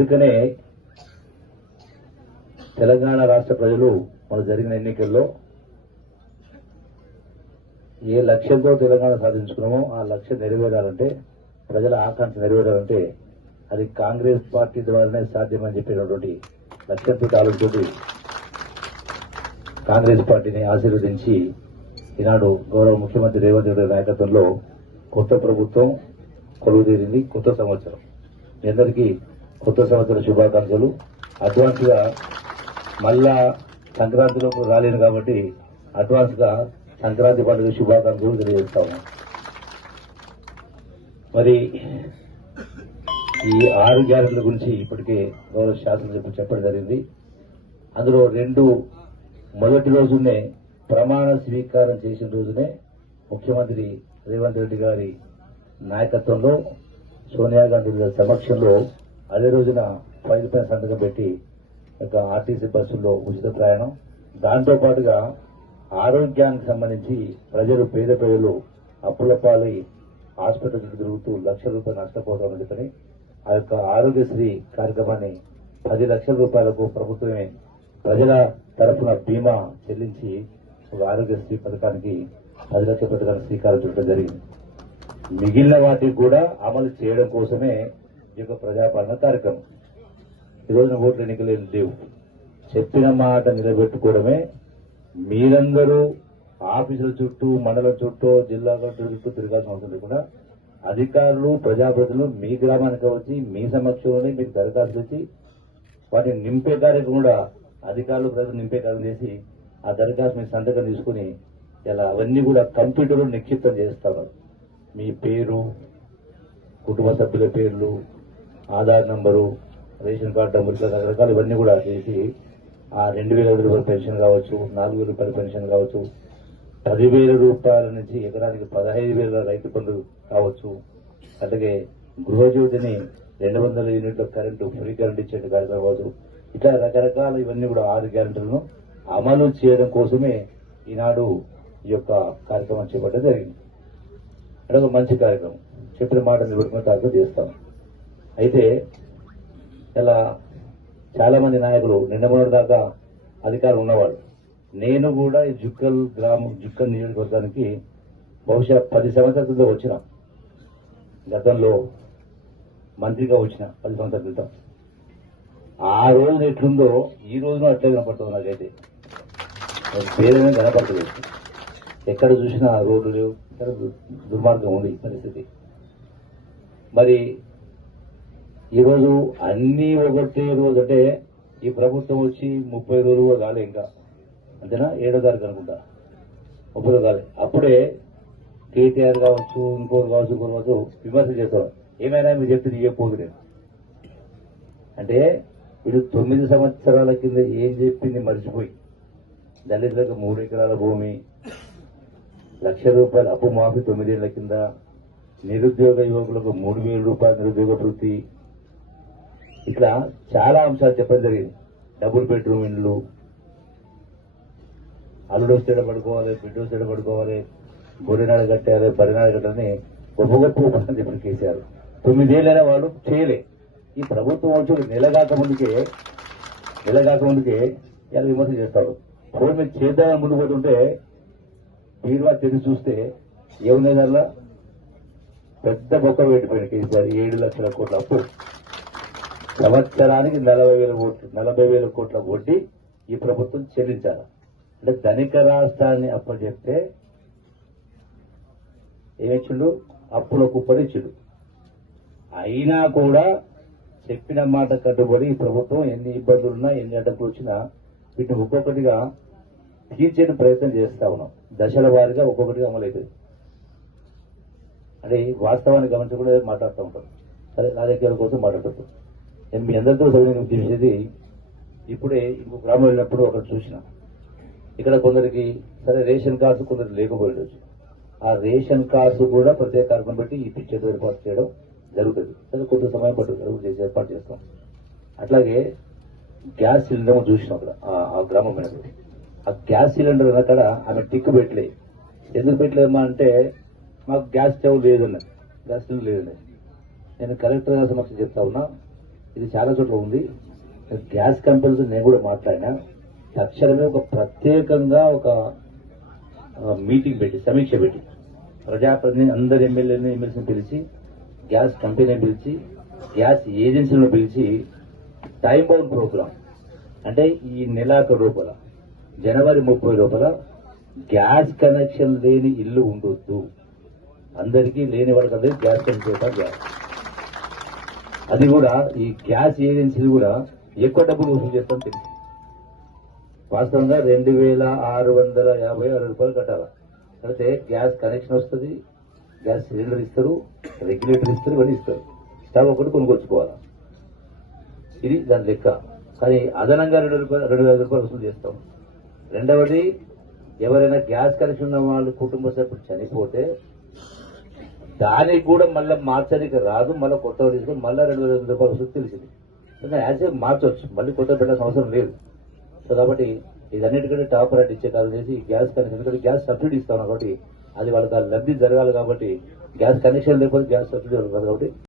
అందుకనే తెలంగాణ రాష్ట్ర ప్రజలు మన జరిగిన ఎన్నికల్లో ఏ లక్ష్యంతో తెలంగాణ సాధించుకున్నామో ఆ లక్ష్యం నెరవేరాలంటే ప్రజల ఆకాంక్ష నెరవేరాలంటే అది కాంగ్రెస్ పార్టీ ద్వారానే సాధ్యమని చెప్పినటువంటి లక్ష్యంతో ఆలోచనతో కాంగ్రెస్ పార్టీని ఆశీర్వదించి ఈనాడు గౌరవ ముఖ్యమంత్రి రేవంత్ రెడ్డి నాయకత్వంలో కొత్త ప్రభుత్వం కొలువు తీరింది కొత్త సంవత్సరం. మీ అందరికీ కొత్త సంవత్సర శుభాకాంక్షలు. అడ్వాన్స్గా మళ్ళా సంక్రాంతిలోపు రాలేను కాబట్టి అడ్వాన్స్గా సంక్రాంతి పండుగ శుభాకాంక్షలు తెలియజేస్తాము మరి ఈ ఆరు గ్యారెంటీల గురించి ఇప్పటికే గౌరవ శాసనసభ్యులు చెప్పడం జరిగింది. అందులో రెండు మొదటి రోజునే ప్రమాణ స్వీకారం చేసిన రోజునే ముఖ్యమంత్రి రేవంత్ రెడ్డి గారి నాయకత్వంలో సోనియా గాంధీ గారి సమక్షంలో అదే రోజున ఫైల్ పైన సంతకం పెట్టి ఒక ఆర్టీసీ బస్సుల్లో ఉచిత ప్రయాణం. దాంతో పాటుగా ఆరోగ్యానికి సంబంధించి ప్రజలు పేద ప్రజలు అప్పులపాలి హాస్పిటల్ తిరుగుతూ లక్షల రూపాయలు నష్టపోతామని చెప్పని ఆ యొక్క ఆరోగ్యశ్రీ కార్యక్రమాన్ని పది లక్షల రూపాయలకు ప్రభుత్వమే ప్రజల తరఫున బీమా చెల్లించి ఒక ఆరోగ్యశ్రీ పథకానికి పది లక్షల పథకానికి శ్రీకారం చుట్టడం జరిగింది. మిగిలిన వాటికి కూడా అమలు చేయడం కోసమే యొక్క ప్రజాపాలన కార్యక్రమం. ఈ రోజున ఓట్లు ఎన్నికలు లేవు. చెప్పిన మాట నిలబెట్టుకోవడమే మీరందరూ ఆఫీసుల చుట్టూ మండలం చుట్టూ జిల్లా చుట్టూ తిరగాల్సిన అవసరం లేకుండా అధికారులు ప్రజాప్రతినిధులు మీ గ్రామానికి వచ్చి మీ సమక్షంలోనే మీకు దరఖాస్తులు ఇచ్చి వాటిని నింపే కార్యక్రమం కూడా అధికారులు ప్రజలు నింపే కార్యం చేసి ఆ దరఖాస్తు మీ సంతకం తీసుకుని ఇలా అవన్నీ కూడా కంప్యూటర్లో నిక్షిప్తం చేస్తారు మీ పేరు కుటుంబ సభ్యుల పేర్లు Aadhaar number ration card number ఇట్లా రకరకాలు ఇవన్నీ కూడా చేసి ఆ రెండు వేల ఐదు రూపాయల పెన్షన్ కావచ్చు నాలుగు వేల రూపాయల పెన్షన్ కావచ్చు పదివేల రూపాయల నుంచి ఎకరానికి పదహైదు వేల రైతు పనులు కావచ్చు. అలాగే గృహజ్యోతిని రెండు వందల యూనిట్ల కరెంటు ఫ్రీ కరెంట్ ఇచ్చే కార్యక్రమం కావచ్చు. ఇట్లా రకరకాల ఇవన్నీ కూడా ఆరు గ్యారెంటీలను అమలు చేయడం కోసమే ఈనాడు ఈ యొక్క కార్యక్రమం చేపట్టడం జరిగింది. అంటే ఒక మంచి కార్యక్రమం. చెప్పిన మాట నిలబెట్టుకునే కార్యక్రమం చేస్తాం. అయితే ఇలా చాలా మంది నాయకులు నిన్న దాకా అధికారం ఉన్నవాళ్ళు. నేను కూడా ఈ జుక్కల్ గ్రామం జుక్కల్ నియోజకవర్గానికి బహుశా పది సంవత్సరాల క్రితం వచ్చిన. గతంలో మంత్రిగా వచ్చిన పది సంవత్సరాల క్రితం. ఆ రోజున ఎట్లుందో ఈ రోజున అట్లే కనపడుతుంది నాకైతే. పేరేమీ కనపడుతుంది ఎక్కడ చూసినా రోడ్లు లేవు ఎక్కడ దుర్మార్గం ఉంది పరిస్థితి. మరి ఈరోజు అన్ని ఒకటే రోజు అంటే ఈ ప్రభుత్వం వచ్చి ముప్పై రోజులు కాలే ఇంకా. అంతేనా? ఏడో తారీఖు అనుకుంటా. ముప్పై రోజులు కాలే. అప్పుడే కేటీఆర్ కావచ్చు ఇంకోరు కావచ్చు ఇంకోరు కావచ్చు విమర్శలు చేస్తారు ఏమైనా మీరు చెప్తే చెప్పకూడదు నేను. అంటే వీడు తొమ్మిది సంవత్సరాల కింద ఏం చెప్పింది మర్చిపోయి. దళితులకు మూడు ఎకరాల భూమి లక్ష రూపాయల అప్పు మాఫీ తొమ్మిదేళ్ళ కింద నిరుద్యోగ యువకులకు మూడు వేల రూపాయల నిరుద్యోగ వృత్తి ఇక్కడ చాలా అంశాలు చెప్పడం జరిగింది. డబుల్ బెడ్రూమ్ ఇండ్లు అల్లుడు వస్తే పడుకోవాలి బిడ్డ వస్తే పడుకోవాలి గొర్రెనాడ కట్టాలి బరినాడ కట్టాలని గొప్ప గొప్ప ఉపన్యాసం చెప్పిన కేసీఆర్ తొమ్మిదేళ్ళైనా వాళ్ళు చేయలే. ఈ ప్రభుత్వం వచ్చి నెలగాక నెల ముందుకే నెలగాక ముందుకే ఇలా విమర్శ చేస్తారు. ఫోన్ మీరు చేద్దామని ముందు పోతుంటే బీరువా తెరిచి చూస్తే ఏమున్నాయి దానిలో పెద్ద బొక్క పెట్టిపోయిన కేసీఆర్ ఏడు లక్షల కోట్ల అప్పు. సంవత్సరానికి నలభై వేల కోట్లు నలభై వేల కోట్ల వడ్డీ ఈ ప్రభుత్వం చెల్లించాలి. అంటే ధనిక రాష్ట్రాన్ని అప్పచెప్తే ఏమిచ్చుడు అప్పుల కుప్పలు అయినా కూడా చెప్పిన మాట కట్టుబడి ఈ ప్రభుత్వం ఎన్ని ఇబ్బందులున్నా ఎన్ని అడ్డంకులు వచ్చినా వీటిని ఒక్కొక్కటిగా తీర్చే ప్రయత్నం చేస్తా ఉన్నాం. దశల వారీగా ఒక్కొక్కటిగా అమలవుతుంది అంటే ఈ వాస్తవాన్ని గమనించకుండా మాట్లాడుతూ ఉంటాం. సరే రాజకీయాల కోసం మాట్లాడుతాం నేను మీ అందరితో సభ్యులు చేసేది ఇప్పుడే ఇంకో గ్రామం వెళ్ళినప్పుడు అక్కడ చూసిన. ఇక్కడ కొందరికి సరే రేషన్ కార్డ్స్ కొందరికి లేకపోయిండొచ్చు ఆ రేషన్ కార్డ్స్ కూడా ప్రత్యేక కార్యక్రమం పెట్టి ఇప్పించేది ఏర్పాటు చేయడం జరుగుతుంది. సరే కొంత సమయం పట్టు చేసి ఏర్పాటు చేస్తాం. అట్లాగే గ్యాస్ సిలిండర్ చూసినాం అక్కడ ఆ- గ్రామం మీద ఆ గ్యాస్ సిలిండర్ అక్కడ ఆమె టిక్కు పెట్టలే. ఎందుకు పెట్టలేదమ్మా అంటే మాకు గ్యాస్ స్టవ్ లేదన్నది. గ్యాస్ సిలిండర్ లేదన్నది. నేను కలెక్టర్ గారి సమక్షం చెప్తా ఉన్నా ఇది చాలా చోట్ల ఉంది. గ్యాస్ కంపెనీస్ నేను కూడా మాట్లాడినా. తక్షణమే ఒక ప్రత్యేకంగా ఒక మీటింగ్ పెట్టి సమీక్ష పెట్టి ప్రజాప్రతినిధి అందరు ఎమ్మెల్యేని ఎమ్మెల్సీని పిలిచి గ్యాస్ కంపెనీని పిలిచి గ్యాస్ ఏజెన్సీలను పిలిచి టైం బౌండ్ ప్రోగ్రామ్. అంటే ఈ నెలాఖరు లోపల జనవరి ముప్పై లోపల గ్యాస్ కనెక్షన్ లేని ఇల్లు ఉండొద్దు. అందరికీ లేని వాళ్ళకి అందరికీ గ్యాస్ కనెక్షన్ గ్యాస్. అది కూడా ఈ గ్యాస్ ఏజెన్సీలు కూడా ఎక్కువ డబ్బులు వసూలు చేస్తామని తెలుసు. వాస్తవంగా రెండు వేల ఆరు వందల యాభై ఆరు రూపాయలు కట్టాలి? కడితే గ్యాస్ కనెక్షన్ వస్తుంది గ్యాస్ సిలిండర్ ఇస్తారు రెగ్యులేటర్ ఇస్తారు ఇవన్నీ ఇస్తారు. స్టవ్ ఒకటి కొనుక్కొచ్చుకోవాలి? ఇది దాని లెక్క. కానీ అదనంగా రెండు రూపాయలు రెండు వేల రూపాయలు వసూలు చేస్తాం. రెండవది ఎవరైనా గ్యాస్ కనెక్షన్ ఉన్న వాళ్ళు కుటుంబ సభ్యులు చనిపోతే దానికి కూడా మళ్ళీ మార్చడానికి రాదు మళ్ళీ కొత్తగా తీసుకొని మళ్ళీ రెండు వేల రూపాయలు వస్తుంది తెలిసింది. యాజ్ ఏ మార్చవచ్చు మళ్ళీ కొత్త పెట్టాల్సిన అవసరం లేదు. సో కాబట్టి ఇదన్నిటికంటే టాప్ రేట్ ఇచ్చే కాదు చేసి గ్యాస్ కనెక్షన్ ఎందుకంటే గ్యాస్ సబ్సిడీ ఇస్తాం కాబట్టి అది వాళ్ళకి ఆ లబ్ధి జరగాలి కాబట్టి గ్యాస్ కనెక్షన్ లేకపోతే గ్యాస్ సబ్సిడీ ఉంటుంది కాబట్టి